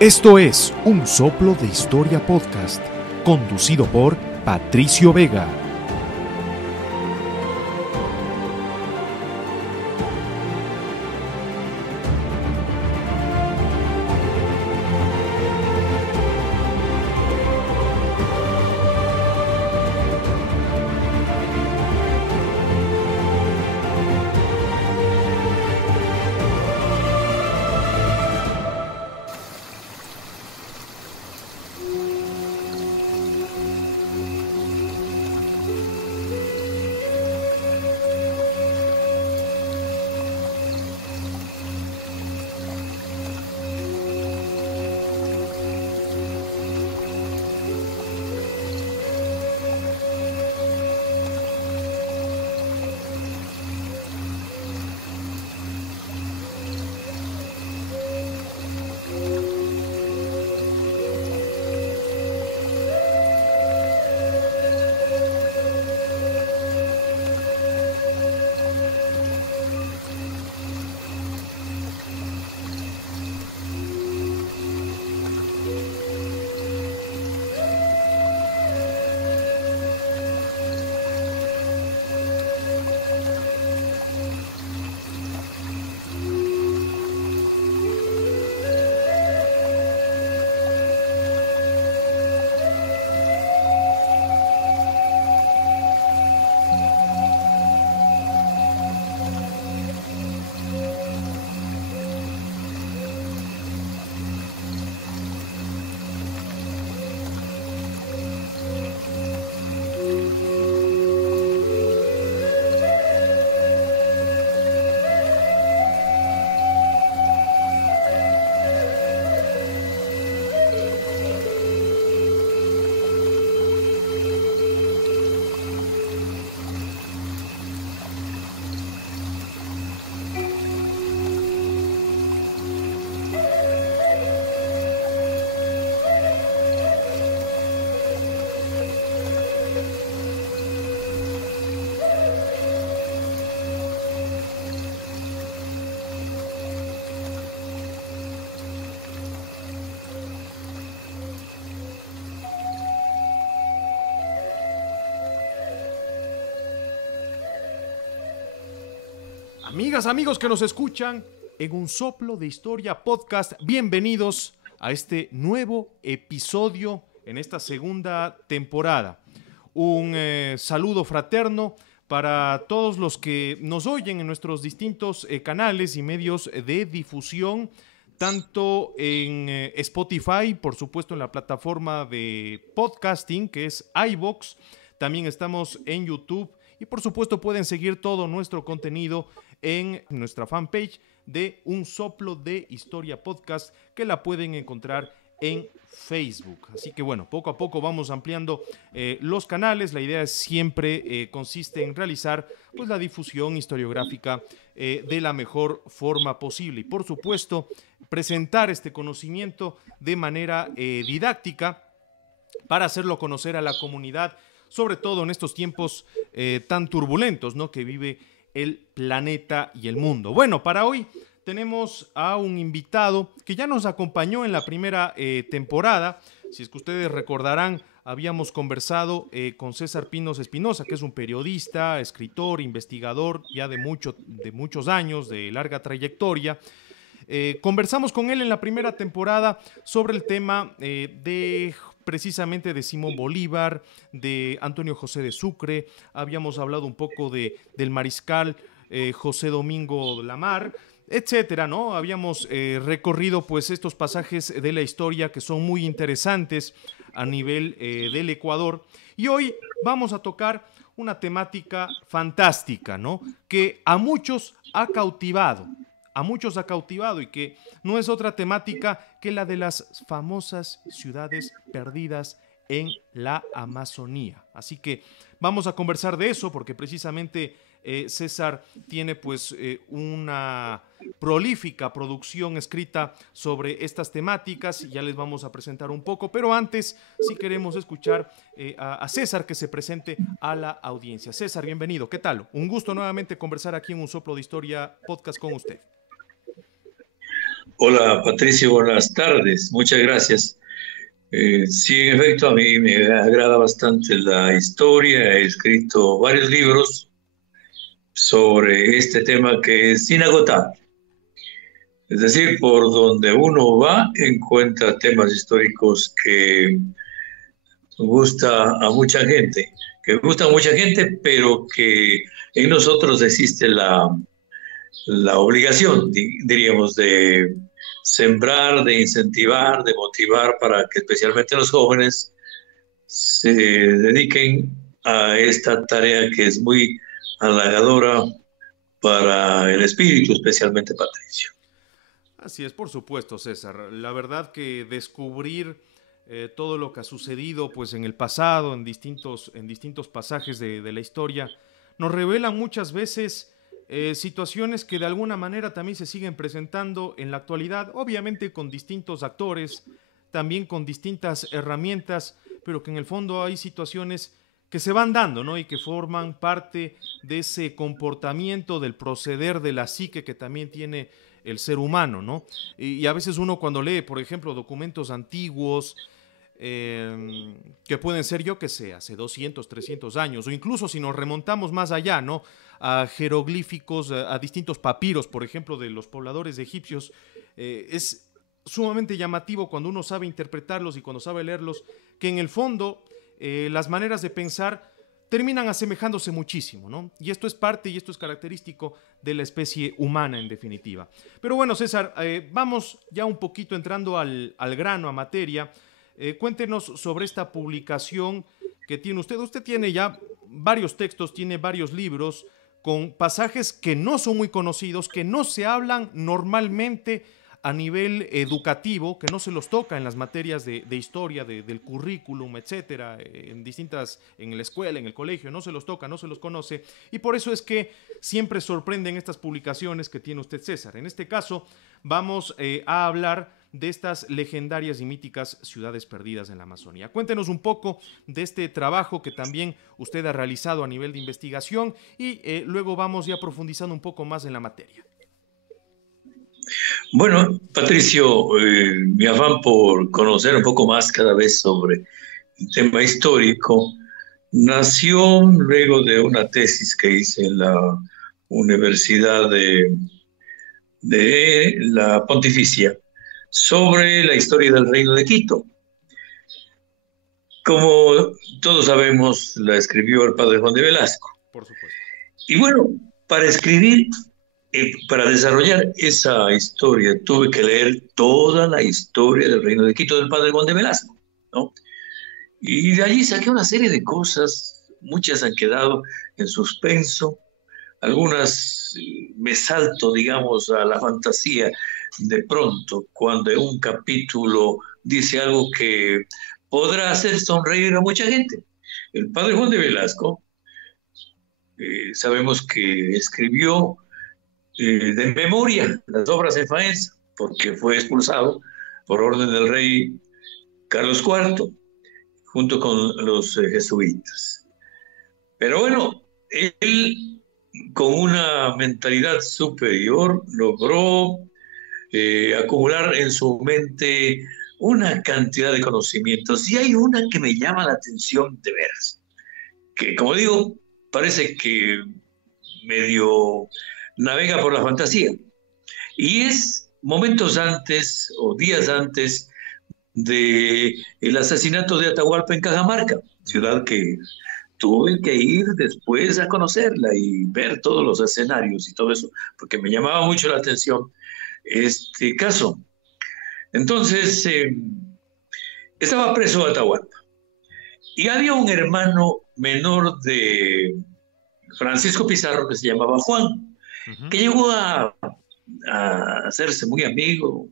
Esto es Un Soplo de Historia Podcast, conducido por Patricio Vega. Amigas, amigos que nos escuchan en Un Soplo de Historia Podcast, bienvenidos a este nuevo episodio en esta segunda temporada. Un saludo fraterno para todos los que nos oyen en nuestros distintos canales y medios de difusión, tanto en Spotify, por supuesto en la plataforma de podcasting que es iVoox, también estamos en YouTube y por supuesto pueden seguir todo nuestro contenido en nuestra fanpage de Un Soplo de Historia Podcast, que la pueden encontrar en Facebook. Así que bueno, poco a poco vamos ampliando los canales. La idea siempre consiste en realizar pues, la difusión historiográfica de la mejor forma posible y por supuesto presentar este conocimiento de manera didáctica para hacerlo conocer a la comunidad, sobre todo en estos tiempos tan turbulentos, ¿no?, que vive el planeta y el mundo. Bueno, para hoy tenemos a un invitado que ya nos acompañó en la primera temporada. Si es que ustedes recordarán, habíamos conversado con César Pinos Espinosa, que es un periodista, escritor, investigador ya de muchos años, de larga trayectoria. Conversamos con él en la primera temporada sobre el tema precisamente de Simón Bolívar, de Antonio José de Sucre. Habíamos hablado un poco del mariscal José Domingo Lamar, etcétera, ¿no? Habíamos recorrido pues estos pasajes de la historia que son muy interesantes a nivel del Ecuador. Y hoy vamos a tocar una temática fantástica, ¿no?, que a muchos ha cautivado y que no es otra temática que la de las famosas ciudades perdidas en la Amazonía. Así que vamos a conversar de eso porque precisamente César tiene pues una prolífica producción escrita sobre estas temáticas y ya les vamos a presentar un poco, pero antes sí queremos escuchar a César que se presente a la audiencia. César, bienvenido, ¿qué tal? Un gusto nuevamente conversar aquí en Un Soplo de Historia Podcast con usted. Hola Patricio, buenas tardes, muchas gracias. Sí, en efecto, a mí me agrada bastante la historia, he escrito varios libros sobre este tema que es inagotable. Es decir, por donde uno va, encuentra temas históricos que gusta a mucha gente, pero que en nosotros existe la obligación, diríamos, de sembrar, de incentivar, de motivar para que especialmente los jóvenes se dediquen a esta tarea que es muy halagadora para el espíritu, especialmente Patricio. Así es, por supuesto, César. La verdad que descubrir todo lo que ha sucedido pues, en el pasado, en distintos pasajes de la historia, nos revelan muchas veces situaciones que de alguna manera también se siguen presentando en la actualidad, obviamente con distintos actores, también con distintas herramientas, pero que en el fondo hay situaciones que se van dando, ¿no? Y que forman parte de ese comportamiento, del proceder de la psique que también tiene el ser humano, ¿no? Y a veces uno cuando lee, por ejemplo, documentos antiguos, que pueden ser, yo que sé, hace 200, 300 años, o incluso si nos remontamos más allá, ¿no? A jeroglíficos, a distintos papiros, por ejemplo, de los pobladores egipcios, es sumamente llamativo cuando uno sabe interpretarlos y cuando sabe leerlos, que en el fondo las maneras de pensar terminan asemejándose muchísimo, ¿no? Y esto es parte y esto es característico de la especie humana en definitiva. Pero bueno, César, vamos ya un poquito entrando al grano, a materia. Cuéntenos sobre esta publicación que tiene usted. Usted tiene ya varios textos, tiene varios libros con pasajes que no son muy conocidos, que no se hablan normalmente a nivel educativo, que no se los toca en las materias de historia, del currículum, etcétera, en la escuela, en el colegio, no se los toca, no se los conoce, y por eso es que siempre sorprenden estas publicaciones que tiene usted, César. En este caso, vamos a hablar de estas legendarias y míticas ciudades perdidas en la Amazonía. Cuéntenos un poco de este trabajo que también usted ha realizado a nivel de investigación y luego vamos ya profundizando un poco más en la materia. Bueno, Patricio, mi afán por conocer un poco más cada vez sobre el tema histórico nació luego de una tesis que hice en la Universidad de la Pontificia sobre la historia del Reino de Quito. Como todos sabemos, la escribió el padre Juan de Velasco. Por supuesto. Y bueno, para escribir, para desarrollar esa historia, tuve que leer toda la historia del Reino de Quito del padre Juan de Velasco, ¿no? Y de allí saqué una serie de cosas, muchas han quedado en suspenso, algunas me salto, digamos, a la fantasía de pronto cuando en un capítulo dice algo que podrá hacer sonreír a mucha gente. El padre Juan de Velasco, sabemos que escribió de memoria las obras en Faenza, porque fue expulsado por orden del rey Carlos IV, junto con los jesuitas. Pero bueno, él con una mentalidad superior logró acumular en su mente una cantidad de conocimientos. Y hay una que me llama la atención de veras, que como digo, parece que medio navega por la fantasía. Y es momentos antes o días antes del asesinato de Atahualpa en Cajamarca, ciudad que tuve que ir después a conocerla y ver todos los escenarios y todo eso, porque me llamaba mucho la atención este caso. Entonces, estaba preso Atahualpa y había un hermano menor de Francisco Pizarro que se llamaba Juan, Uh-huh. que llegó a hacerse muy amigo,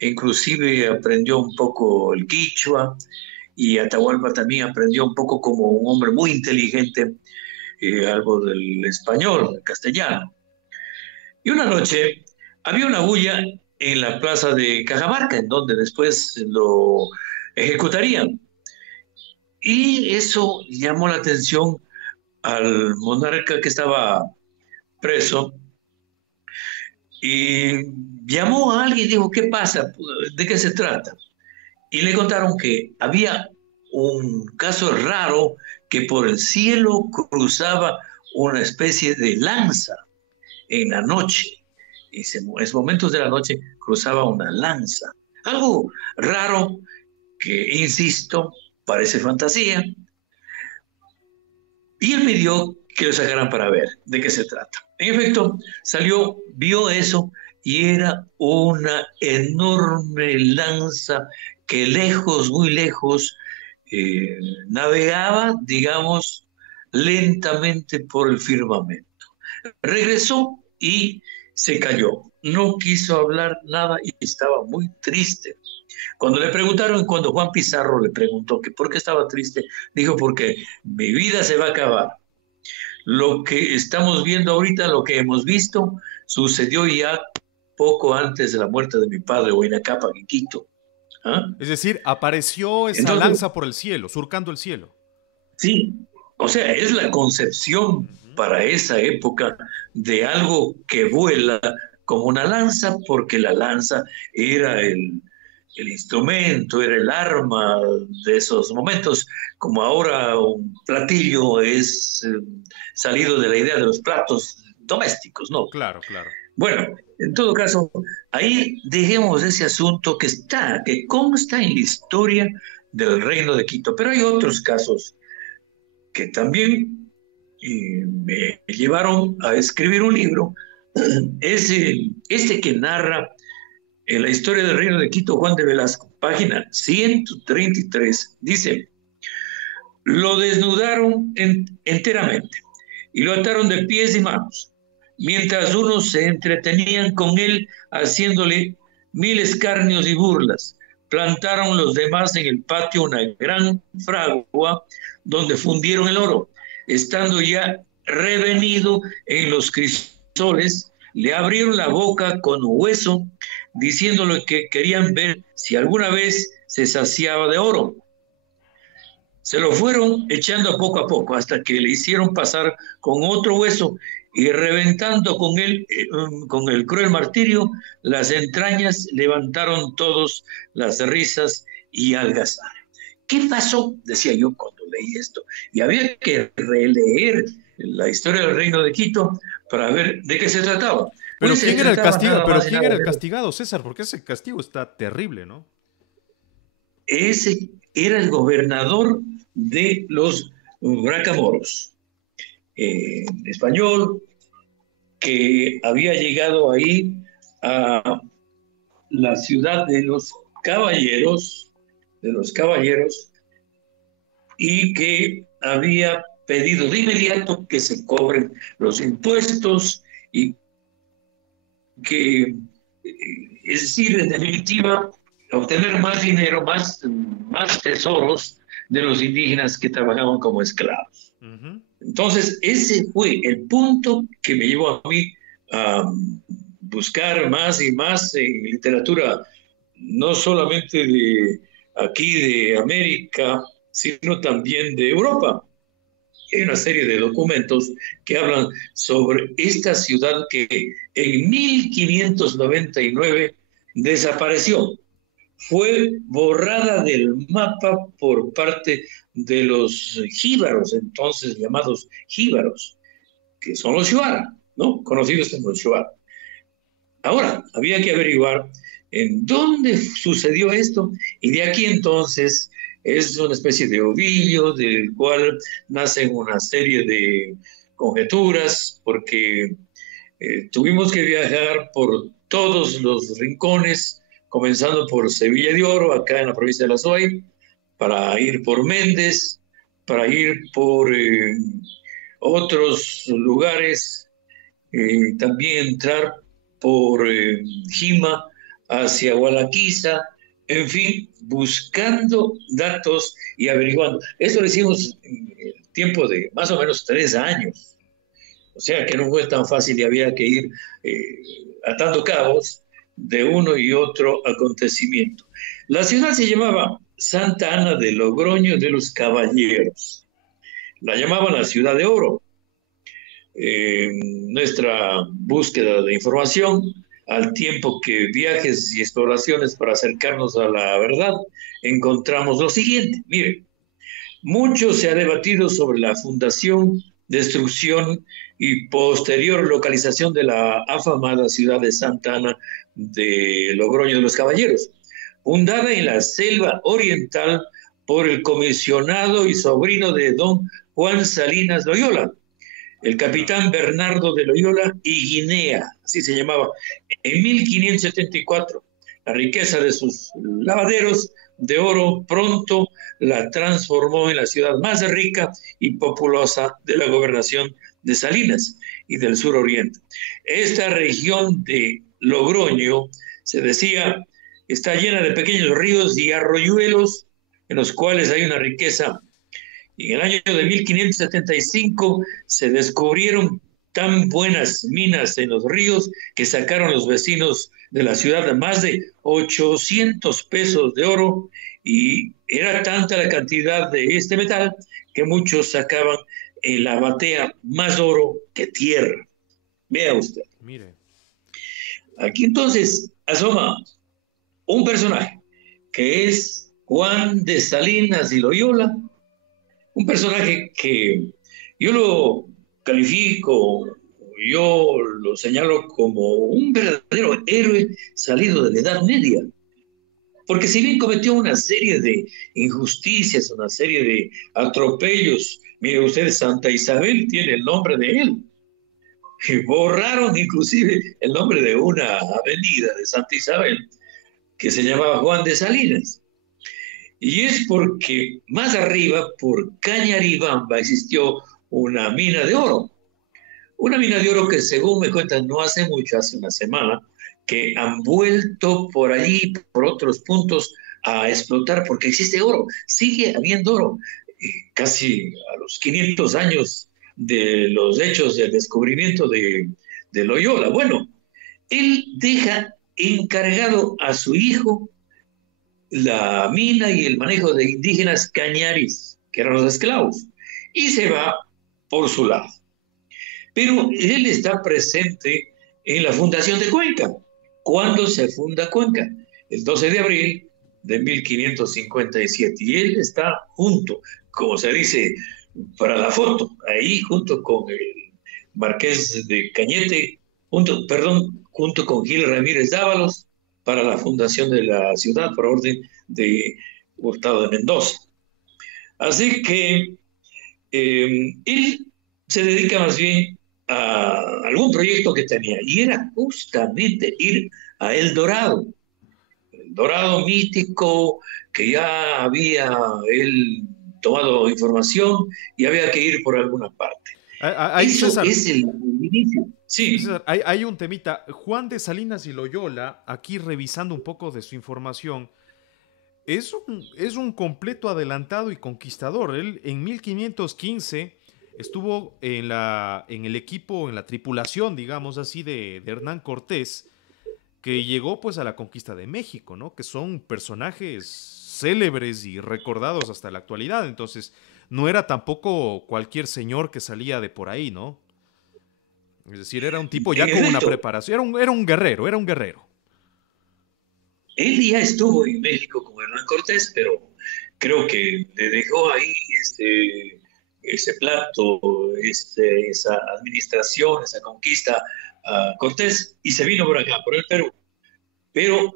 e inclusive aprendió un poco el quichua, y Atahualpa también aprendió un poco como un hombre muy inteligente, algo del español, del castellano. Y una noche había una bulla en la plaza de Cajamarca, en donde después lo ejecutarían. Y eso llamó la atención al monarca que estaba preso, y llamó a alguien y dijo, ¿qué pasa? ¿De qué se trata? Y le contaron que había un caso raro que por el cielo cruzaba una especie de lanza en la noche. Y en momentos de la noche cruzaba una lanza. Algo raro que, insisto, parece fantasía. Y él pidió que lo sacaran para ver de qué se trata. En efecto, salió, vio eso y era una enorme lanza que lejos, muy lejos, navegaba, digamos, lentamente por el firmamento. Regresó y se cayó. No quiso hablar nada y estaba muy triste. Cuando le preguntaron, cuando Juan Pizarro le preguntó que por qué estaba triste, dijo, porque mi vida se va a acabar. Lo que estamos viendo ahorita, lo que hemos visto, sucedió ya poco antes de la muerte de mi padre, Huayna Cápac, en Quito. ¿Ah? Es decir, apareció esa Entonces, lanza por el cielo, surcando el cielo. sí, o sea, es la concepción para esa época de algo que vuela como una lanza, porque la lanza era el instrumento, era el arma de esos momentos, como ahora un platillo es salido de la idea de los platos domésticos, ¿no? Claro, claro. Bueno, en todo caso, ahí dejemos ese asunto que consta en la historia del Reino de Quito, pero hay otros casos que también me llevaron a escribir un libro, es este que narra la historia del Reino de Quito, Juan de Velasco, página 133, dice, lo desnudaron enteramente y lo ataron de pies y manos, mientras unos se entretenían con él haciéndole mil escarnios y burlas. Plantaron los demás en el patio una gran fragua donde fundieron el oro. Estando ya revenido en los crisoles, le abrieron la boca con hueso, diciéndole que querían ver si alguna vez se saciaba de oro. Se lo fueron echando a poco hasta que le hicieron pasar con otro hueso y reventando con el cruel martirio, las entrañas levantaron todos las risas y algazara. ¿Qué pasó? Decía yo cuando leí esto. Y había que releer la historia del Reino de Quito para ver de qué se trataba. Pero Pues ¿quién se era el trataba castigo? nada Pero más y ¿quién nada era el menos. castigado, César? Porque ese castigo está terrible, ¿no? Ese era el gobernador de los Bracamoros, español, que había llegado ahí a la ciudad de los caballeros, y que había pedido de inmediato que se cobren los impuestos y que, es decir, en definitiva, obtener más dinero, más tesoros de los indígenas que trabajaban como esclavos. Uh-huh. Entonces, ese fue el punto que me llevó a mí a buscar más y más en literatura, no solamente de aquí de América, sino también de Europa. Hay una serie de documentos que hablan sobre esta ciudad que en 1599 desapareció. Fue borrada del mapa por parte de los jíbaros, entonces llamados jíbaros, que son los shuar, ¿no? Conocidos como los shuar. Ahora, había que averiguar en dónde sucedió esto, y de aquí entonces es una especie de ovillo del cual nacen una serie de conjeturas, porque tuvimos que viajar por todos los rincones, comenzando por Sevilla de Oro, acá en la provincia de La Suay, para ir por Méndez, para ir por otros lugares, también entrar por Jima hacia Gualaquiza, en fin, buscando datos y averiguando. Esto lo hicimos en el tiempo de más o menos 3 años. O sea que no fue tan fácil y había que ir atando cabos de uno y otro acontecimiento. La ciudad se llamaba Santa Ana de Logroño de los Caballeros. La llamaban la Ciudad de Oro. Nuestra búsqueda de información al tiempo que viajes y exploraciones para acercarnos a la verdad, encontramos lo siguiente. Mire, mucho se ha debatido sobre la fundación, destrucción y posterior localización de la afamada ciudad de Santa Ana de Logroño de los Caballeros, fundada en la selva oriental por el comisionado y sobrino de don Juan Salinas Loyola, el capitán Bernardo de Loyola y Guinea, así se llamaba, en 1574. La riqueza de sus lavaderos de oro pronto la transformó en la ciudad más rica y populosa de la gobernación de Salinas y del sur oriente. Esta región de Logroño, se decía, está llena de pequeños ríos y arroyuelos en los cuales hay una riqueza. Y en el año de 1575 se descubrieron tan buenas minas en los ríos que sacaron los vecinos de la ciudad más de 800 pesos de oro, y era tanta la cantidad de este metal que muchos sacaban en la batea más oro que tierra. Vea usted. Mire. Aquí entonces asoma un personaje que es Juan de Salinas y Loyola, un personaje que yo lo califico, yo lo señalo como un verdadero héroe salido de la Edad Media. Porque si bien cometió una serie de injusticias, una serie de atropellos, mire usted, Santa Isabel tiene el nombre de él. Y borraron inclusive el nombre de una avenida de Santa Isabel que se llamaba Juan de Salinas. Y es porque más arriba, por Cañaribamba, existió una mina de oro. Una mina de oro que, según me cuentan, no hace mucho, hace una semana, que han vuelto por allí, por otros puntos, a explotar, porque existe oro, sigue habiendo oro. Casi a los 500 años de los hechos del descubrimiento de Loyola. Bueno, él deja encargado a su hijo la mina y el manejo de indígenas cañaris, que eran los esclavos, y se va por su lado. Pero él está presente en la fundación de Cuenca. ¿Cuándo se funda Cuenca? El 12 de abril de 1557. Y él está junto, como se dice para la foto, ahí junto con el Marqués de Cañete, junto con Gil Ramírez Dávalos, para la fundación de la ciudad por orden de Hurtado de Mendoza. Así que él se dedica más bien a algún proyecto que tenía, y era justamente ir a El Dorado mítico, que ya había él tomado información y había que ir por alguna parte. Ahí, Eso César, es el inicio. Sí. César, hay un temita. Juan de Salinas y Loyola, aquí revisando un poco de su información, es un completo adelantado y conquistador. Él en 1515 estuvo en el equipo, en la tripulación, digamos así, de Hernán Cortés, que llegó pues a la conquista de México, ¿no? Que son personajes célebres y recordados hasta la actualidad. Entonces, no era tampoco cualquier señor que salía de por ahí, ¿no? Es decir, era un tipo ya con una preparación, era un guerrero, era un guerrero. Él ya estuvo en México con Hernán Cortés, pero creo que le dejó ahí ese plato, esa administración, esa conquista a Cortés, y se vino por acá, por el Perú. Pero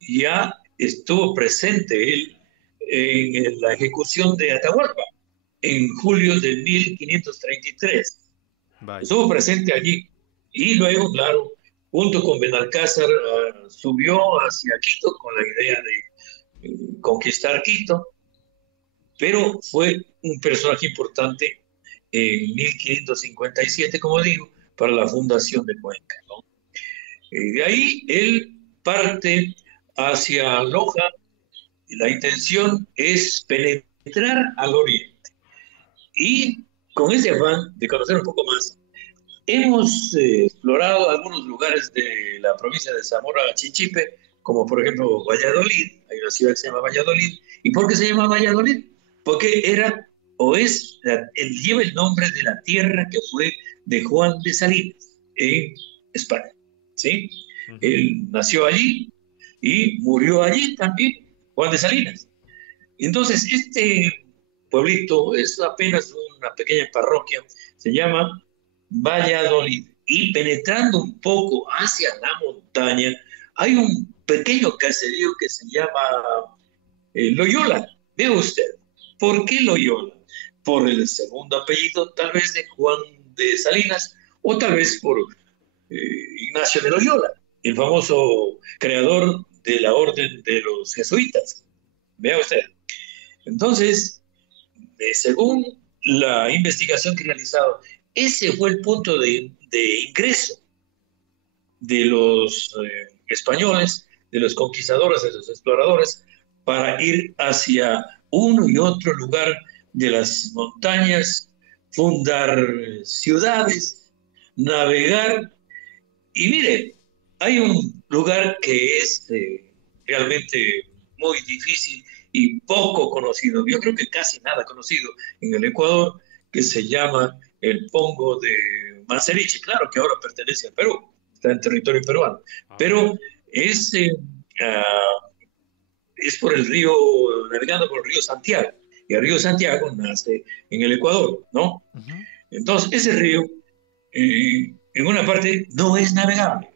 ya estuvo presente él en la ejecución de Atahualpa en julio de 1533. Vaya. Estuvo presente allí. Y luego, claro, junto con Benalcázar, subió hacia Quito con la idea de conquistar Quito, pero fue un personaje importante en 1557, como digo, para la fundación de Cuenca, ¿no? De ahí él parte hacia Loja, y la intención es penetrar al oriente. Y con ese afán de conocer un poco más, hemos explorado algunos lugares de la provincia de Zamora Chinchipe, como por ejemplo Valladolid. Hay una ciudad que se llama Valladolid. ¿Y por qué se llama Valladolid? Porque era o es, lleva el nombre de la tierra que fue de Juan de Salinas en España, ¿sí? Él nació allí y murió allí también, Juan de Salinas. Entonces, este pueblito es apenas una pequeña parroquia, se llama Valladolid. Y penetrando un poco hacia la montaña, hay un pequeño caserío que se llama Loyola. Vea usted, ¿por qué Loyola? Por el segundo apellido, tal vez de Juan de Salinas, o tal vez por Ignacio de Loyola, el famoso creador de la orden de los jesuitas. Vea usted. Entonces, según la investigación que he realizado, ese fue el punto de ingreso de los españoles, de los conquistadores, de los exploradores, para ir hacia uno y otro lugar de las montañas, fundar ciudades, navegar. Y mire, hay un lugar que es realmente muy difícil y poco conocido, yo creo que casi nada conocido en el Ecuador, que se llama el Pongo de Manseriche. Claro que ahora pertenece a Perú, está en territorio peruano, pero es por el río, navegando por el río Santiago, y el río Santiago nace en el Ecuador, ¿no? Entonces, ese río, en una parte, no es navegable,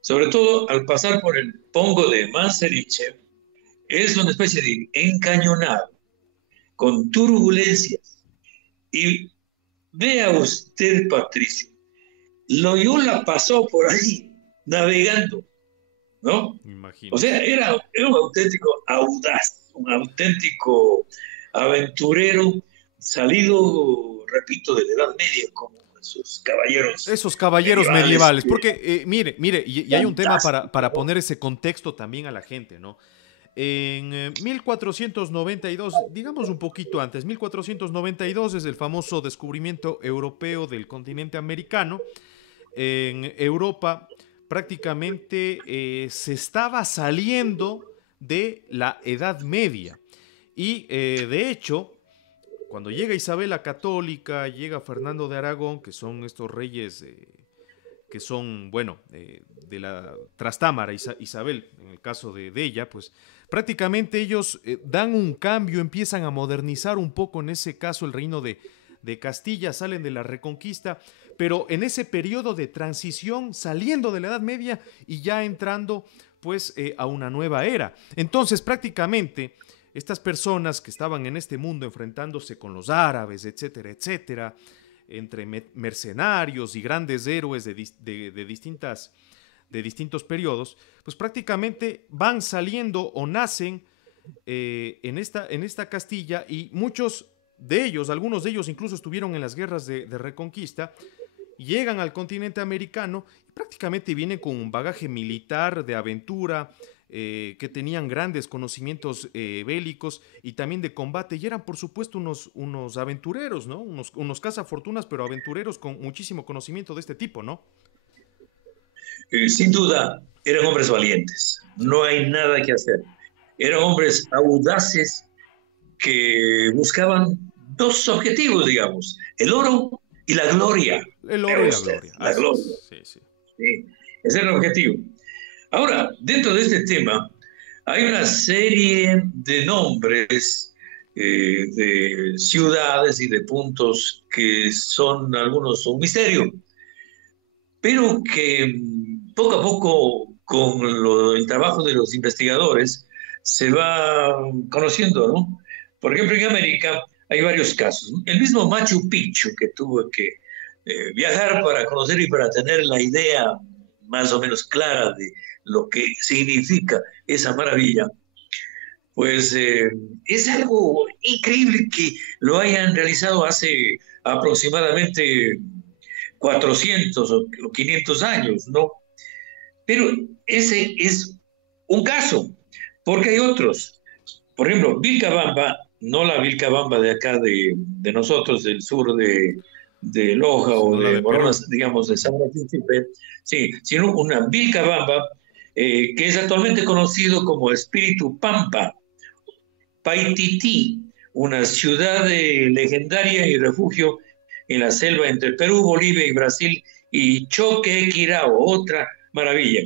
sobre todo al pasar por el Pongo de Manseriche. Es una especie de encañonado, con turbulencias. Y vea usted, Patricio, Loyola pasó por ahí, navegando, ¿no? Imagínate. O sea, era un auténtico audaz, un auténtico aventurero, salido, repito, de la Edad Media, como esos caballeros medievales. Porque, mire, y hay un tema para poner ese contexto también a la gente, ¿no? En 1492, digamos un poquito antes, 1492 es el famoso descubrimiento europeo del continente americano. En Europa prácticamente se estaba saliendo de la Edad Media. Y de hecho, cuando llega Isabel la Católica, llega Fernando de Aragón, que son estos reyes que son, bueno, de la trastámara Isabel, en el caso de ella, pues prácticamente ellos dan un cambio, empiezan a modernizar un poco, en ese caso, el reino de Castilla, salen de la Reconquista, pero en ese periodo de transición, saliendo de la Edad Media y ya entrando, pues, a una nueva era. Entonces, prácticamente, estas personas que estaban en este mundo enfrentándose con los árabes, etcétera, etcétera, entre mercenarios y grandes héroes de distintos periodos, pues prácticamente van saliendo o nacen en esta Castilla, y muchos de ellos, algunos de ellos incluso estuvieron en las guerras de Reconquista, llegan al continente americano y prácticamente vienen con un bagaje militar, de aventura, que tenían grandes conocimientos bélicos y también de combate, y eran por supuesto unos aventureros, ¿no? Unos cazafortunas, pero aventureros con muchísimo conocimiento de este tipo, ¿no? Sin duda, eran hombres valientes, no hay nada que hacer. Eran hombres audaces que buscaban dos objetivos, digamos, el oro y la gloria. El oro y la gloria. La gloria. Sí. Sí, ese era el objetivo. Ahora, dentro de este tema, hay una serie de nombres de ciudades y de puntos que son algunos un misterio, pero que poco a poco, con el trabajo de los investigadores, se va conociendo, ¿no? Por ejemplo, en América hay varios casos, ¿no? El mismo Machu Picchu, que tuvo que viajar para conocer y para tener la idea más o menos clara de lo que significa esa maravilla, pues es algo increíble que lo hayan realizado hace aproximadamente 400 o 500 años, ¿no? Pero ese es un caso, porque hay otros. Por ejemplo, Vilcabamba, no la Vilcabamba de acá de nosotros, del sur de Loja o de Moronas, digamos, de San Francisco, sí, sino una Vilcabamba que es actualmente conocido como Espíritu Pampa, Paitití, una ciudad legendaria y refugio en la selva entre Perú, Bolivia y Brasil, y Choquequirao, otra maravilla.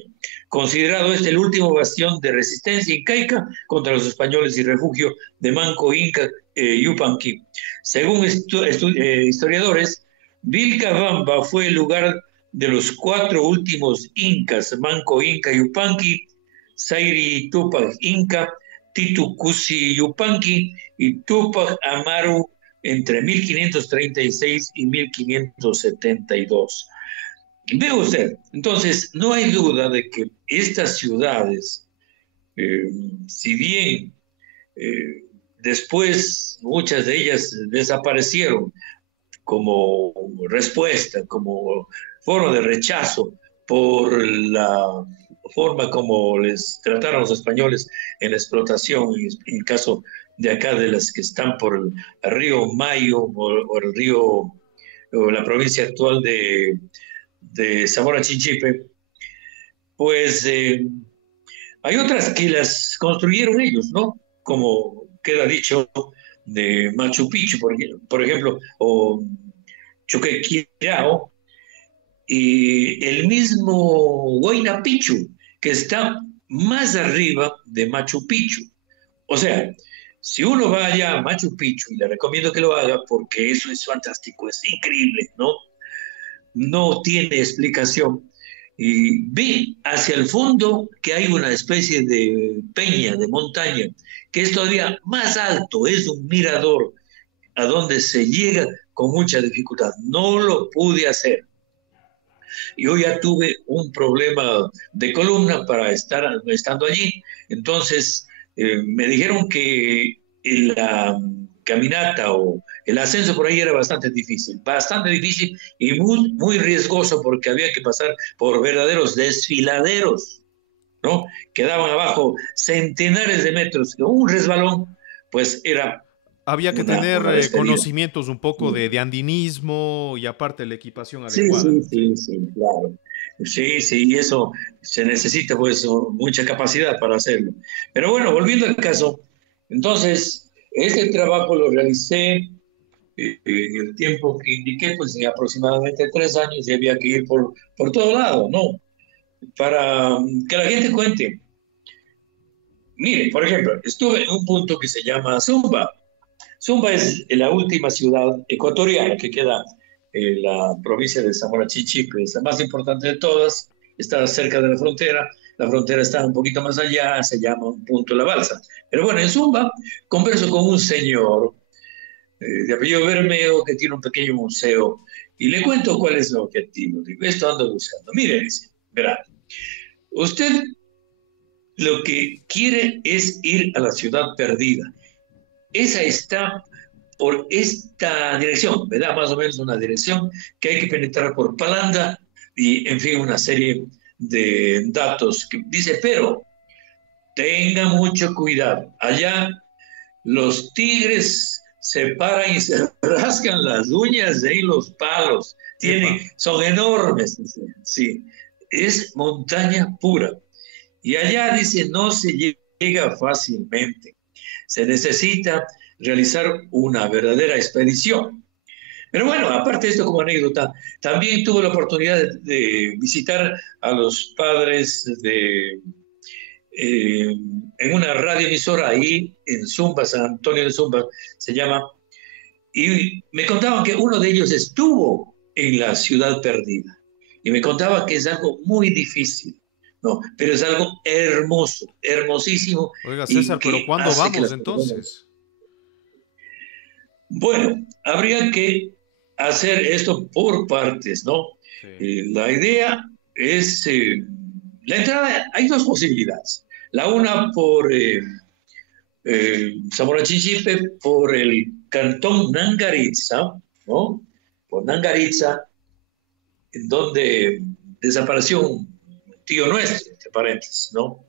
Considerado este el último bastión de resistencia incaica contra los españoles y refugio de Manco Inca Yupanqui. Según historiadores, Vilcabamba fue el lugar de los 4 últimos incas, Manco Inca Yupanqui, Sayri Tupac Inca, Titu Cusi Yupanqui y Tupac Amaru entre 1536 y 1572. Ve usted, entonces no hay duda de que estas ciudades, si bien después muchas de ellas desaparecieron como respuesta, como forma de rechazo por la forma como les trataron los españoles en la explotación, en el caso de acá de las que están por el río Mayo o el río, o la provincia actual de Zamora Chinchipe, pues hay otras que las construyeron ellos, ¿no? Como queda dicho de Machu Picchu, por ejemplo, o Choquequirao, y el mismo Huayna Picchu, que está más arriba de Machu Picchu. O sea, si uno va allá a Machu Picchu, y le recomiendo que lo haga porque eso es fantástico, es increíble, ¿no? No tiene explicación. Y vi hacia el fondo que hay una especie de peña, de montaña, que es todavía más alto, es un mirador a donde se llega con mucha dificultad. No lo pude hacer. Yo ya tuve un problema de columna para estando allí, entonces me dijeron que la caminata o el ascenso por ahí era bastante difícil y muy, muy riesgoso porque había que pasar por verdaderos desfiladeros, ¿no? Quedaban abajo centenares de metros, un resbalón, pues era Había que tener una despedida. conocimientos un poco de andinismo y aparte la equipación Sí, adecuada, ¿no? sí, claro. Sí, y eso se necesita pues mucha capacidad para hacerlo. Pero bueno, volviendo al caso, entonces, este trabajo lo realicé en el tiempo que indiqué, pues en aproximadamente 3 años y había que ir por todo lado, ¿no? Para que la gente cuente. Mire, por ejemplo, estuve en un punto que se llama Zumba. Zumba es la última ciudad ecuatoriana que queda en la provincia de Zamora Chinchipe, es la más importante de todas, está cerca de la frontera está un poquito más allá, se llama un punto La Balsa. Pero bueno, en Zumba converso con un señor de apellido Bermeo que tiene un pequeño museo y le cuento cuál es el objetivo. Digo, esto ando buscando. Mire, dice, verá, usted lo que quiere es ir a la ciudad perdida. Esa está por esta dirección, me da más o menos una dirección que hay que penetrar por Palanda y, en fin, una serie de datos que dice, pero tenga mucho cuidado, allá los tigres se paran y se rascan las uñas de los palos, son enormes, sí, es montaña pura. Y allá dice, no se llega fácilmente, se necesita realizar una verdadera expedición. Pero bueno, aparte de esto como anécdota, también tuve la oportunidad de visitar a los padres en una radioemisora ahí en Zumba, San Antonio de Zumba se llama, y me contaban que uno de ellos estuvo en la ciudad perdida, y me contaba que es algo muy difícil. No, pero es algo hermoso, hermosísimo. Oiga, César, pero ¿cuándo vamos entonces? Bueno, habría que hacer esto por partes, ¿no? Sí. La idea es, la entrada, hay 2 posibilidades. La una por Zamora Chinchipe, por el cantón Nangaritza, ¿no? Por Nangaritza, en donde desapareció un tío nuestro, entre paréntesis, ¿no?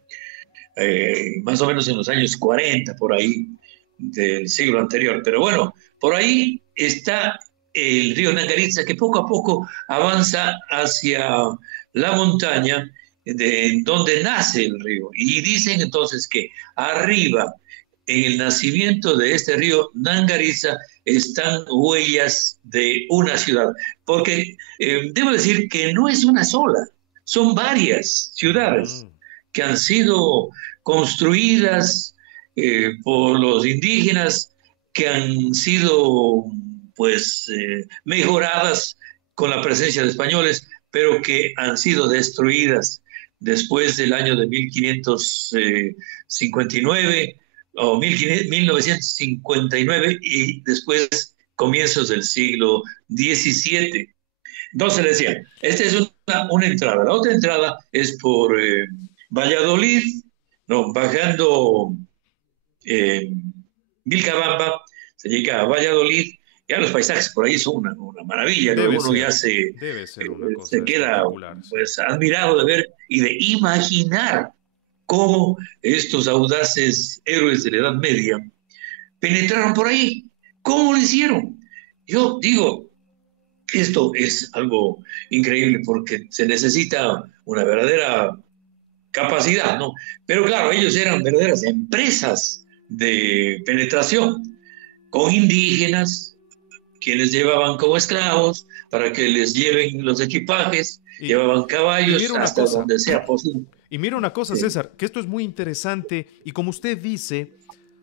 Más o menos en los años 40, por ahí, del siglo anterior. Pero bueno, por ahí está el río Nangaritza, que poco a poco avanza hacia la montaña donde nace el río. Y dicen entonces que arriba, en el nacimiento de este río Nangaritza, están huellas de una ciudad. Porque debo decir que no es una sola. son varias ciudades que han sido construidas por los indígenas, que han sido pues mejoradas con la presencia de españoles, pero que han sido destruidas después del año de 1559 o 1959 y después comienzos del siglo XVII. Entonces le decía, esta es una entrada. La otra entrada es por Valladolid, no, bajando Vilcabamba, se llega a Valladolid. Ya los paisajes por ahí son una maravilla, ¿no? Uno ya se queda pues, admirado de ver y de imaginar cómo estos audaces héroes de la Edad Media penetraron por ahí. ¿Cómo lo hicieron? Yo digo, esto es algo increíble porque se necesita una verdadera capacidad, ¿no? Pero claro, ellos eran verdaderas empresas de penetración con indígenas, quienes llevaban como esclavos para que les lleven los equipajes, llevaban caballos hasta donde sea posible. Y mira una cosa, César, que esto es muy interesante y como usted dice,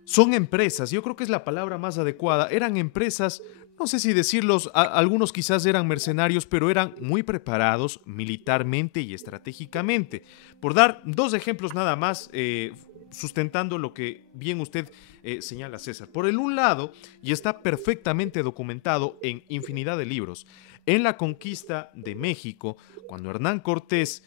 son empresas, yo creo que es la palabra más adecuada, eran empresas, no sé si decirlos, algunos quizás eran mercenarios, pero eran muy preparados militarmente y estratégicamente. Por dar dos ejemplos nada más, sustentando lo que bien usted señala, César. Por el un lado, y está perfectamente documentado en infinidad de libros, en la conquista de México, cuando Hernán Cortés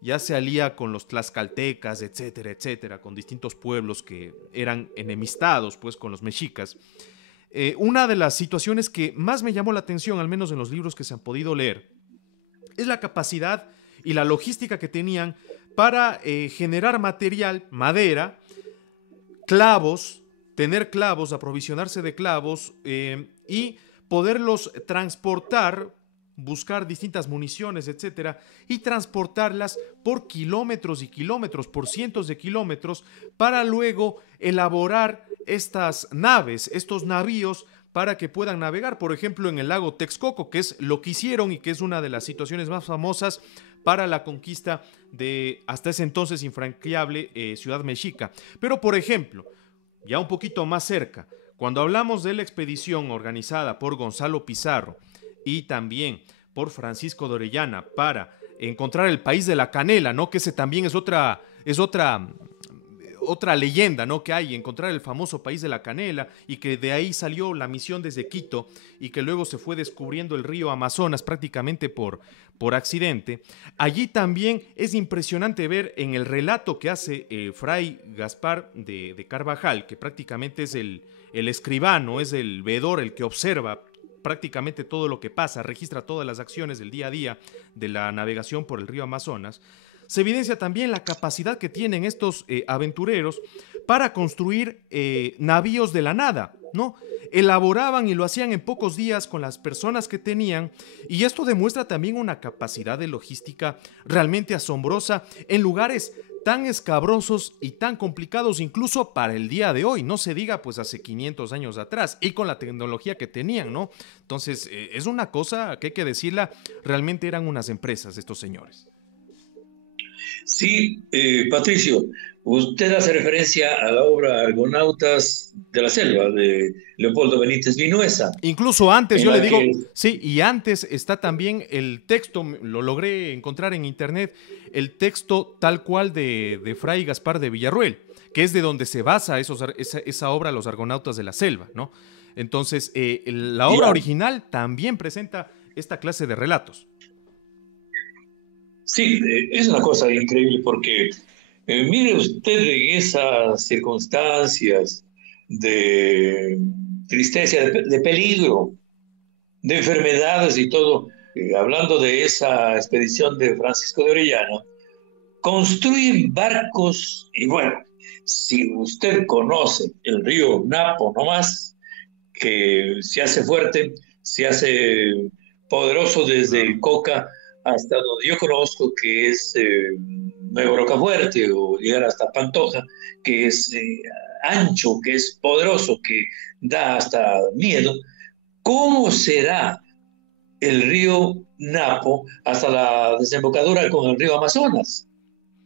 ya se alía con los tlaxcaltecas, etcétera, etcétera, con distintos pueblos que eran enemistados pues con los mexicas. Una de las situaciones que más me llamó la atención, al menos en los libros que se han podido leer, es la capacidad y la logística que tenían para generar material, madera, clavos, tener clavos, aprovisionarse de clavos y poderlos transportar, buscar distintas municiones, etcétera, y transportarlas por kilómetros y kilómetros, por cientos de kilómetros, para luego elaborar estas naves, estos navíos, para que puedan navegar, por ejemplo, en el lago Texcoco, que es lo que hicieron y que es una de las situaciones más famosas para la conquista de, hasta ese entonces, infranqueable Ciudad Mexica. Pero, por ejemplo, ya un poquito más cerca, cuando hablamos de la expedición organizada por Gonzalo Pizarro y también por Francisco de Orellana para encontrar el país de la canela, ¿no? Que ese también es otra leyenda, ¿no? Que hay, encontrar el famoso país de la canela, y que de ahí salió la misión desde Quito y que luego se fue descubriendo el río Amazonas prácticamente por accidente. Allí también es impresionante ver en el relato que hace Fray Gaspar de Carvajal, que prácticamente es el escribano, es el veedor, el que observa prácticamente todo lo que pasa, registra todas las acciones del día a día de la navegación por el río Amazonas. Se evidencia también la capacidad que tienen estos aventureros para construir navíos de la nada, ¿no? Elaboraban y lo hacían en pocos días con las personas que tenían, y esto demuestra también una capacidad de logística realmente asombrosa en lugares tan escabrosos y tan complicados incluso para el día de hoy, no se diga pues hace 500 años atrás, y con la tecnología que tenían, ¿no? Entonces es una cosa que hay que decirla, realmente eran unas empresas estos señores. Sí, Patricio, usted hace referencia a la obra Argonautas de la Selva de Leopoldo Benítez Vinuesa. Incluso antes, yo le digo, sí, y antes está también el texto, lo logré encontrar en internet, el texto tal cual de Fray Gaspar de Villarroel, que es de donde se basa esa obra, Los Argonautas de la Selva, ¿no? Entonces, la obra original también presenta esta clase de relatos. Sí, es una cosa increíble porque mire usted en esas circunstancias de tristeza, de peligro, de enfermedades y todo, hablando de esa expedición de Francisco de Orellana, construyen barcos y bueno, si usted conoce el río Napo nomás, que se hace fuerte, se hace poderoso desde Coca hasta donde yo conozco, que es Nuevo Rocafuerte, o llegar hasta Pantoja, que es ancho, que es poderoso, que da hasta miedo. ¿Cómo será el río Napo hasta la desembocadura con el río Amazonas,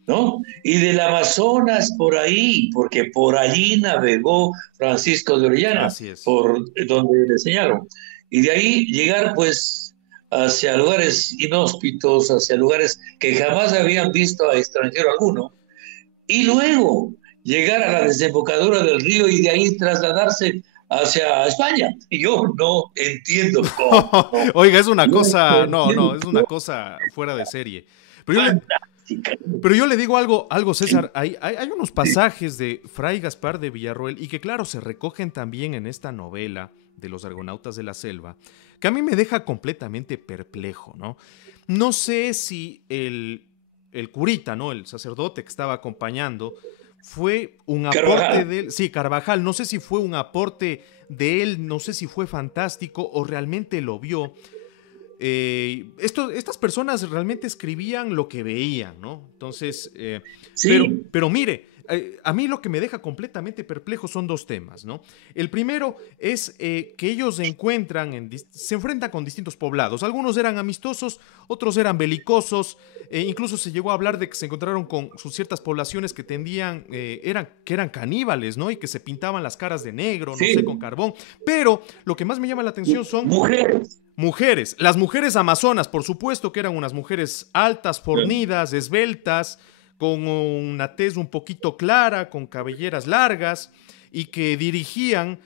¿no? Y del Amazonas por ahí, porque por allí navegó Francisco de Orellana, Así es. por donde le enseñaron. Y de ahí llegar pues hacia lugares inhóspitos, hacia lugares que jamás habían visto a extranjero alguno, y luego llegar a la desembocadura del río y de ahí trasladarse hacia España. Y yo no entiendo cómo. Oiga, es una No cosa, no, no, entiendo. es una cosa fuera de serie. Pero yo le, Fantástica. pero yo le digo algo, César, hay unos pasajes de Fray Gaspar de Villarroel y que claro, se recogen también en esta novela de los Argonautas de la Selva, que a mí me deja completamente perplejo, ¿no? No sé si el curita, ¿no? El sacerdote que estaba acompañando, fue un aporte Carvajal. de él, sí, Carvajal, no sé si fue un aporte de él, no sé si fue fantástico o realmente lo vio. Estas personas realmente escribían lo que veían, ¿no? Entonces, Sí, pero mire, a mí lo que me deja completamente perplejo son dos temas, ¿no? El primero es que ellos se enfrentan con distintos poblados. Algunos eran amistosos, otros eran belicosos. Incluso se llegó a hablar de que se encontraron con sus ciertas poblaciones que que eran caníbales, ¿no? Y que se pintaban las caras de negro, no sé, con sí. carbón. Pero lo que más me llama la atención son Mujeres. mujeres, las mujeres amazonas, por supuesto que eran unas mujeres altas, fornidas, esbeltas, con una tez un poquito clara, con cabelleras largas y que dirigían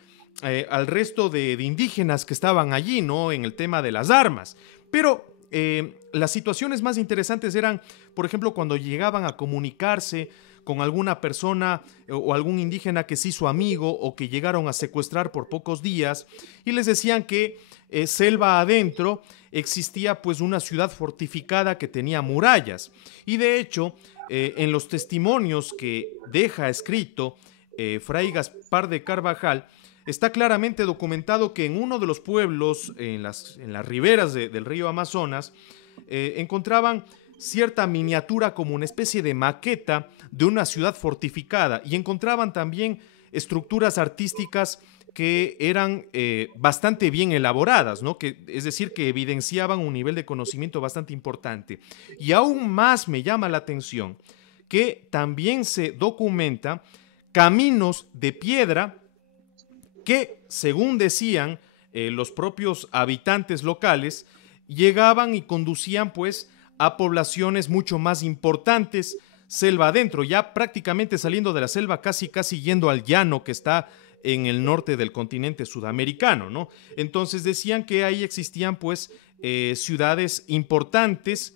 al resto de indígenas que estaban allí, ¿no? En el tema de las armas. Pero las situaciones más interesantes eran, por ejemplo, cuando llegaban a comunicarse con alguna persona o algún indígena que se hizo amigo o que llegaron a secuestrar por pocos días y les decían que selva adentro existía pues una ciudad fortificada que tenía murallas y de hecho en los testimonios que deja escrito Fray Gaspar de Carvajal está claramente documentado que en uno de los pueblos en las riberas del río Amazonas encontraban cierta miniatura como una especie de maqueta de una ciudad fortificada y encontraban también estructuras artísticas que eran bastante bien elaboradas, ¿no? Es decir, que evidenciaban un nivel de conocimiento bastante importante. Y aún más me llama la atención que también se documenta caminos de piedra que, según decían los propios habitantes locales, llegaban y conducían pues a poblaciones mucho más importantes, selva adentro, ya prácticamente saliendo de la selva, casi yendo al llano que está en el norte del continente sudamericano, ¿no? Entonces decían que ahí existían pues ciudades importantes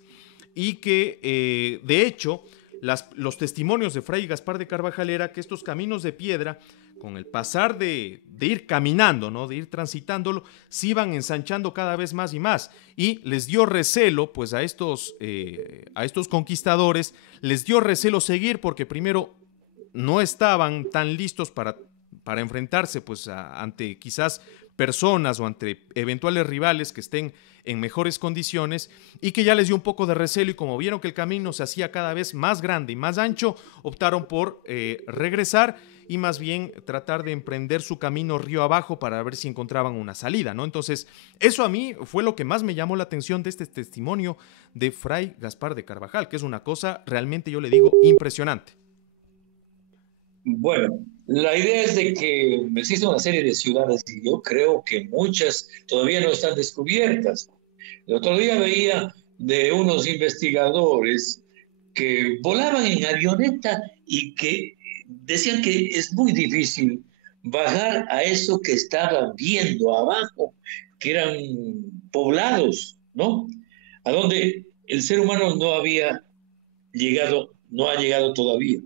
y que de hecho los testimonios de Fray Gaspar de Carvajal era que estos caminos de piedra, con el pasar de ir caminando, ¿no? De ir transitándolo, se iban ensanchando cada vez más y más. Y les dio recelo, pues a estos conquistadores, les dio recelo seguir porque primero no estaban tan listos para enfrentarse pues ante quizás personas o ante eventuales rivales que estén en mejores condiciones y que ya les dio un poco de recelo y como vieron que el camino se hacía cada vez más grande y más ancho, optaron por regresar y más bien tratar de emprender su camino río abajo para ver si encontraban una salida, ¿no? Entonces, eso a mí fue lo que más me llamó la atención de este testimonio de Fray Gaspar de Carvajal, que es una cosa realmente, yo le digo, impresionante. Bueno, la idea es de que existe una serie de ciudades y yo creo que muchas todavía no están descubiertas. El otro día veía de unos investigadores que volaban en avioneta y que decían que es muy difícil bajar a eso que estaban viendo abajo, que eran poblados, ¿no? A donde el ser humano no había llegado, no ha llegado todavía.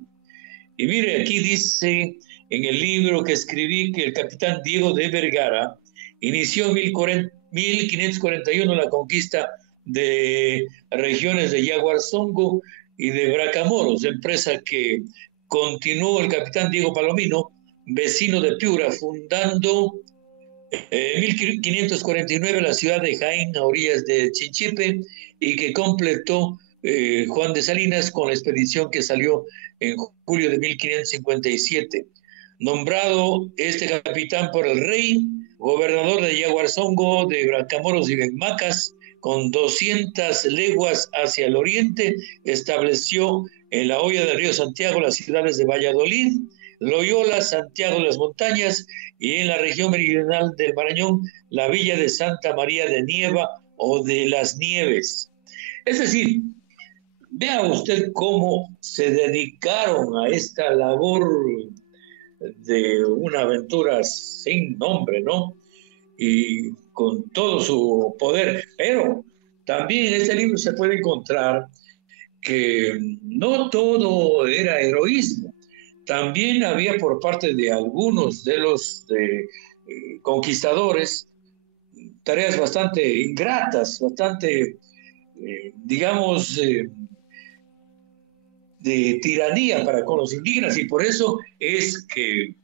Y mire, aquí dice en el libro que escribí que el capitán Diego de Vergara inició en 1541 la conquista de regiones de Yaguarzongo y de Bracamoros, empresa que continuó el capitán Diego Palomino, vecino de Piura, fundando en 1549 la ciudad de Jaén a orillas de Chinchipe y que completó Juan de Salinas con la expedición que salió en julio de 1557. Nombrado este capitán por el rey, gobernador de Yaguarzongo, de Bracamoros y Benmacas, con 200 leguas hacia el oriente, estableció en la hoya del río Santiago las ciudades de Valladolid, Loyola, Santiago de las Montañas, y en la región meridional del Marañón, la villa de Santa María de Nieva o de las Nieves. Es decir, vea usted cómo se dedicaron a esta labor de una aventura sin nombre, ¿no? Y con todo su poder. Pero también en este libro se puede encontrar que no todo era heroísmo. También había por parte de algunos de los conquistadores tareas bastante ingratas, bastante, digamos, de tiranía para con los indígenas, y por eso es que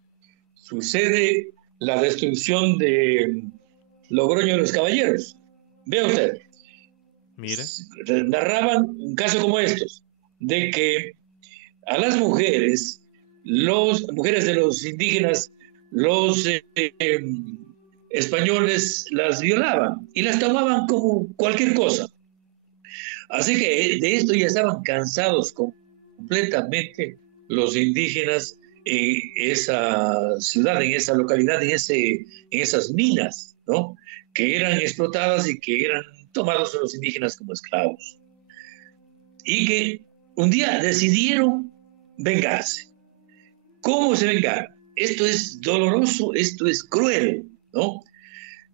sucede la destrucción de Logroño de los Caballeros. Vea usted, mire, narraban un caso como estos, de que a las mujeres de los indígenas, los españoles las violaban y las tomaban como cualquier cosa. Así que de esto ya estaban cansados completamente los indígenas en esa ciudad, en esa localidad, en esas minas, ¿no? Que eran explotadas y que eran tomados a los indígenas como esclavos. Y que un día decidieron vengarse. ¿Cómo se vengaron? Esto es doloroso, esto es cruel, ¿no?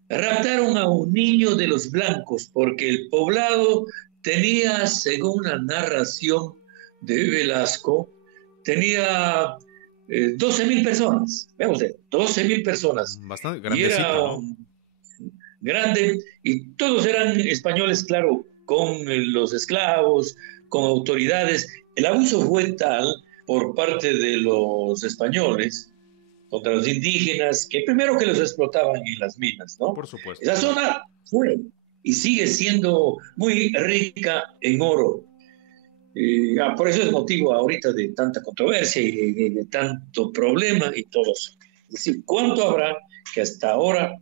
Raptaron a un niño de los blancos porque el poblado tenía, según la narración de Velasco, tenía 12,000 personas. Vean usted, 12,000 personas. Bastante Y era grandecito, ¿no? grande, y todos eran españoles, claro, con los esclavos, con autoridades. El abuso fue tal por parte de los españoles contra los indígenas, que primero que los explotaban en las minas, ¿no? Por supuesto, Esa claro. zona fue y sigue siendo muy rica en oro. Por eso es motivo ahorita de tanta controversia y de tanto problema y todo eso. Es decir, ¿cuánto habrá que hasta ahora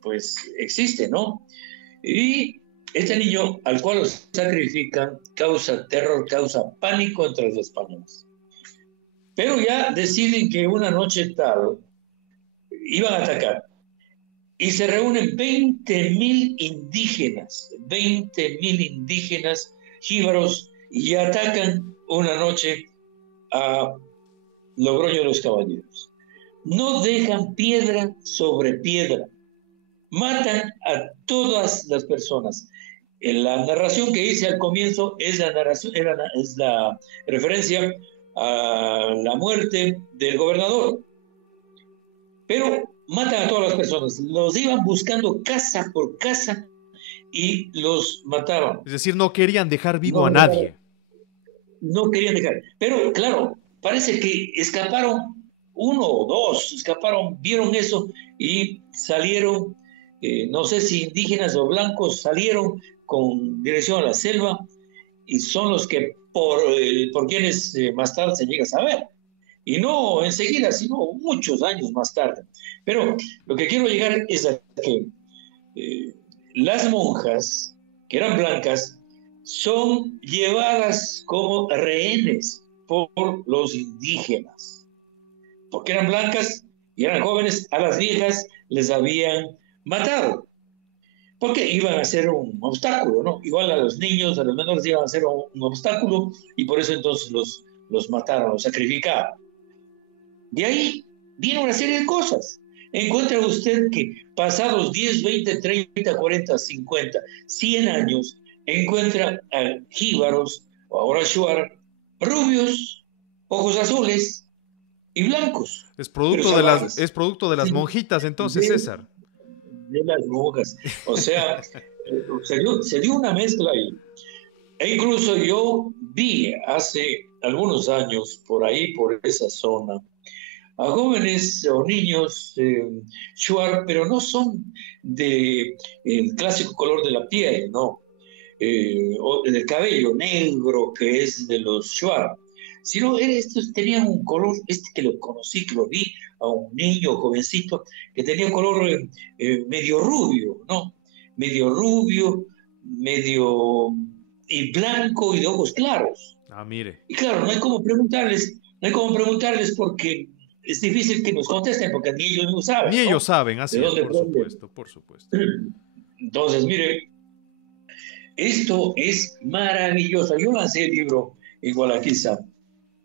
pues existe, ¿no? Y este niño al cual los sacrifican causa terror, causa pánico entre los españoles. Pero ya deciden que una noche tal iban a atacar y se reúnen 20,000 indígenas jíbaros, y atacan una noche a Logroño de los Caballeros. No dejan piedra sobre piedra, matan a todas las personas. En la narración que hice al comienzo es la referencia a la muerte del gobernador, pero matan a todas las personas, los iban buscando casa por casa y los mataban. Es decir, no querían dejar vivo No, a nadie. no querían dejar. Pero claro, parece que escaparon uno o dos, escaparon, vieron eso y salieron, no sé si indígenas o blancos, salieron con dirección a la selva, y son los que por quienes más tarde se llega a saber. Y no enseguida, sino muchos años más tarde. Pero lo que quiero llegar es a que las monjas, que eran blancas, son llevadas como rehenes por los indígenas. Porque eran blancas y eran jóvenes, a las viejas les habían matado. Porque iban a ser un obstáculo, ¿no? Igual a los niños, a los menores iban a ser un obstáculo, y por eso entonces los mataron, los sacrificaron. De ahí viene una serie de cosas. Encuentra usted que pasados 10, 20, 30, 40, 50, 100 años, encuentra a jíbaros, o ahora shuar, rubios, ojos azules y blancos, Es pero producto salvajes. es producto de las Sí, monjitas, entonces, César. de las monjas. O sea, se dio una mezcla ahí. E incluso yo vi hace algunos años por ahí, por esa zona, a jóvenes o niños shuar, pero no son el clásico color de la piel, no, o del cabello negro que es de los shuar, sino estos tenían un color, que lo conocí, que lo vi a un niño jovencito, que tenía un color medio rubio, ¿no? medio rubio, medio y blanco y de ojos claros. Ah, mire. Y claro, no hay como preguntarles porque es difícil que nos contesten porque ni ellos no saben, Ni ellos ¿no? saben, ¿De así es, dónde por proviene? supuesto, por supuesto. Entonces, mire, esto es maravilloso. Yo lancé el libro en Gualaquiza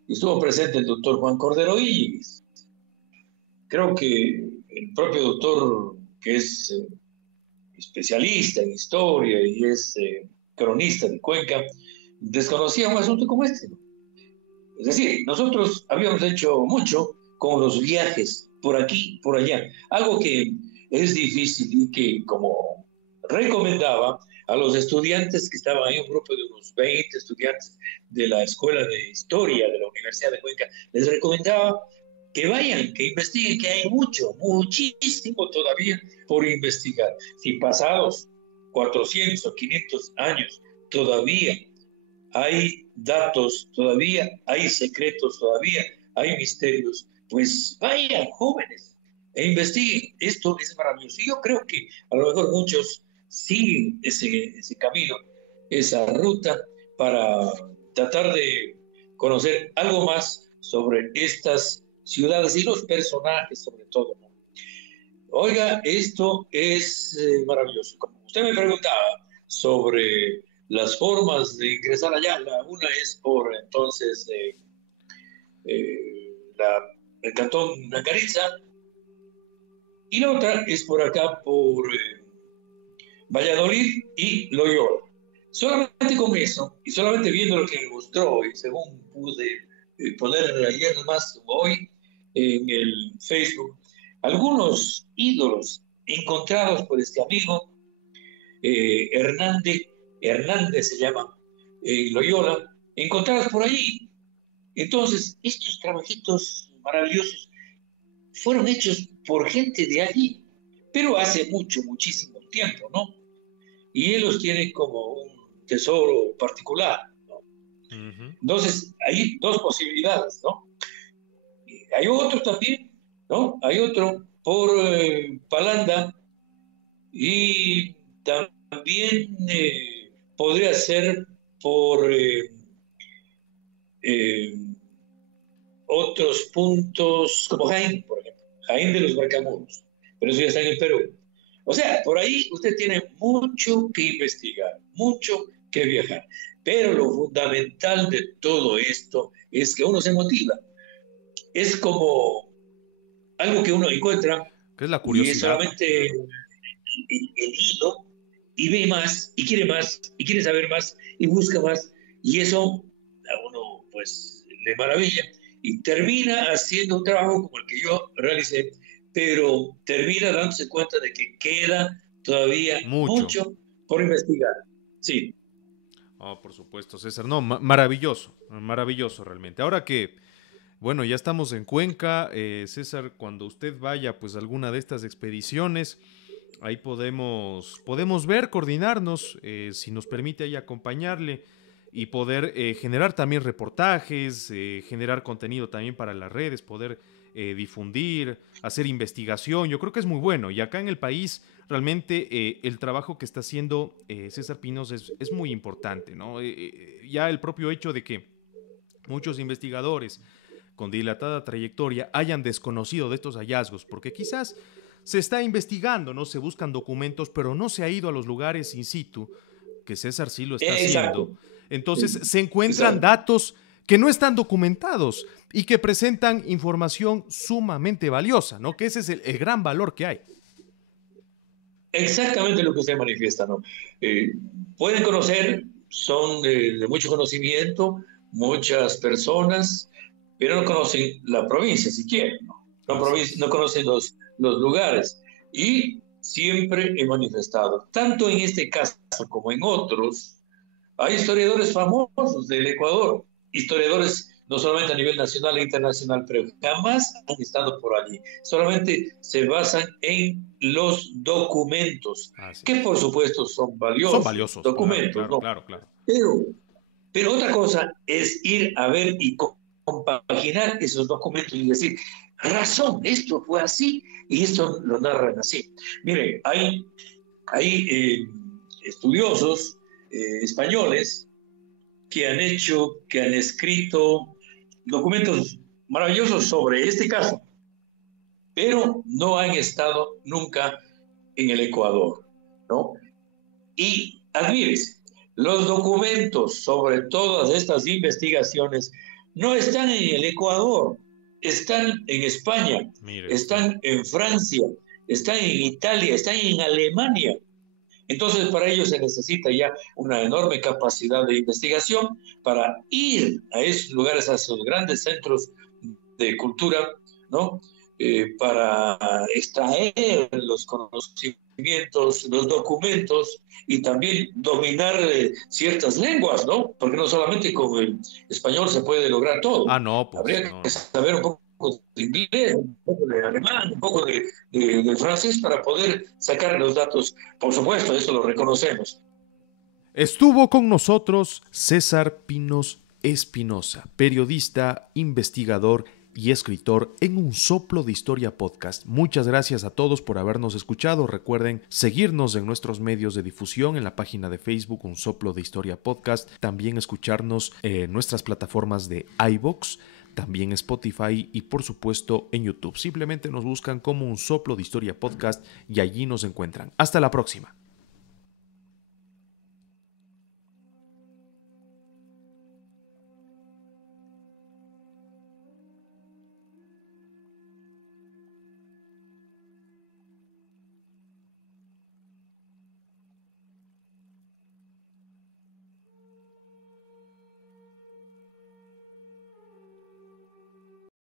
y estuvo presente el doctor Juan Cordero Íñiguez. Creo que el propio doctor, que es especialista en historia y es cronista de Cuenca, desconocía un asunto como este, ¿no? Es decir, nosotros habíamos hecho mucho con los viajes por aquí, por allá, algo que es difícil y que como recomendaba a los estudiantes que estaban ahí, un grupo de unos 20 estudiantes de la Escuela de Historia de la Universidad de Cuenca, les recomendaba que vayan, que investiguen, que hay mucho, muchísimo todavía por investigar. Si pasados 400 o 500 años todavía hay datos, todavía hay secretos, todavía hay misterios, pues vayan jóvenes e investiguen. Esto es maravilloso. Y yo creo que a lo mejor muchos siguen ese camino, esa ruta para tratar de conocer algo más sobre estas ciudades y los personajes sobre todo, ¿no? Oiga, esto es maravilloso. Como usted me preguntaba sobre las formas de ingresar allá, una es por entonces el cantón Nacariza y la otra es por acá por Valladolid y Loyola. Solamente con eso y solamente viendo lo que me mostró y según pude poner ayer más hoy en el Facebook, algunos ídolos encontrados por este amigo Hernández se llama, Loyola, encontrados por allí. Entonces, estos trabajitos maravillosos fueron hechos por gente de allí, pero hace mucho, muchísimo tiempo, ¿no? Y él los tiene como un tesoro particular, ¿no? Ujú. Entonces, hay dos posibilidades, ¿no? Y hay otro también, ¿no? Hay otro por Palanda y también podría ser por eh, otros puntos como Jaén, por ejemplo, Jaén de los Bracamuros, pero eso ya está en el Perú. O sea, por ahí usted tiene mucho que investigar, mucho que viajar, pero lo fundamental de todo esto es que uno se motiva. Es como algo que uno encuentra ¿Qué es la y es curiosidad? solamente Claro. el hilo y ve más y quiere saber más y busca más y eso a uno pues le maravilla y termina haciendo un trabajo como el que yo realicé, pero termina dándose cuenta de que queda todavía Mucho. mucho por investigar. Sí. Oh, por supuesto, César. No, maravilloso, maravilloso realmente. Ahora que, bueno, ya estamos en Cuenca, César, cuando usted vaya pues a alguna de estas expediciones, ahí podemos ver, coordinarnos, si nos permite ahí acompañarle y poder generar también reportajes, generar contenido también para las redes, poder difundir, hacer investigación. Yo creo que es muy bueno. Y acá en el país, realmente el trabajo que está haciendo César Pinos es muy importante, ¿no? Ya el propio hecho de que muchos investigadores con dilatada trayectoria hayan desconocido de estos hallazgos, porque quizás se está investigando, ¿no? Se buscan documentos, pero no se ha ido a los lugares in situ, que César sí lo está haciendo. Exacto. Entonces Sí, se encuentran exacto. datos que no están documentados y que presentan información sumamente valiosa, ¿no? Que ese es el gran valor que hay. Exactamente lo que usted manifiesta, ¿no? Eh, Pueden conocer, son de mucho conocimiento, muchas personas, pero no conocen la provincia siquiera, ¿no? No, Así no es. conocen los lugares. Y siempre he manifestado, tanto en este caso como en otros, hay historiadores famosos del Ecuador, historiadores no solamente a nivel nacional e internacional, pero jamás han estado por allí. Solamente se basan en los documentos, Así que es. por supuesto son Son valiosos valiosos, claro, documentos, claro, ¿no? claro, claro. Pero, pero otra cosa es ir a ver y compaginar esos documentos y decir, razón, esto fue así y esto lo narran así. Mire, hay Hay estudiosos españoles que han escrito documentos maravillosos sobre este caso, pero no han estado nunca en el Ecuador, ¿no? Y admires, los documentos sobre todas estas investigaciones no están en el Ecuador, están en España, están en Francia, están en Italia, están en Alemania. Entonces, para ello se necesita ya una enorme capacidad de investigación para ir a esos lugares, a esos grandes centros de cultura, ¿no? Para extraer los conocimientos, los documentos y también dominar ciertas lenguas, ¿no? Porque no solamente con el español se puede lograr todo. Ah, no, pues. Habría que saber un poco de inglés, un poco de alemán, un poco de francés para poder sacar los datos. Por supuesto, eso lo reconocemos. Estuvo con nosotros César Pinos Espinosa, periodista, investigador y escritor en Un Soplo de Historia Podcast. Muchas gracias a todos por habernos escuchado. Recuerden seguirnos en nuestros medios de difusión, en la página de Facebook Un Soplo de Historia Podcast, también escucharnos en nuestras plataformas de iVoox, también Spotify y por supuesto en YouTube. Simplemente nos buscan como Un Soplo de Historia Podcast y allí nos encuentran. Hasta la próxima.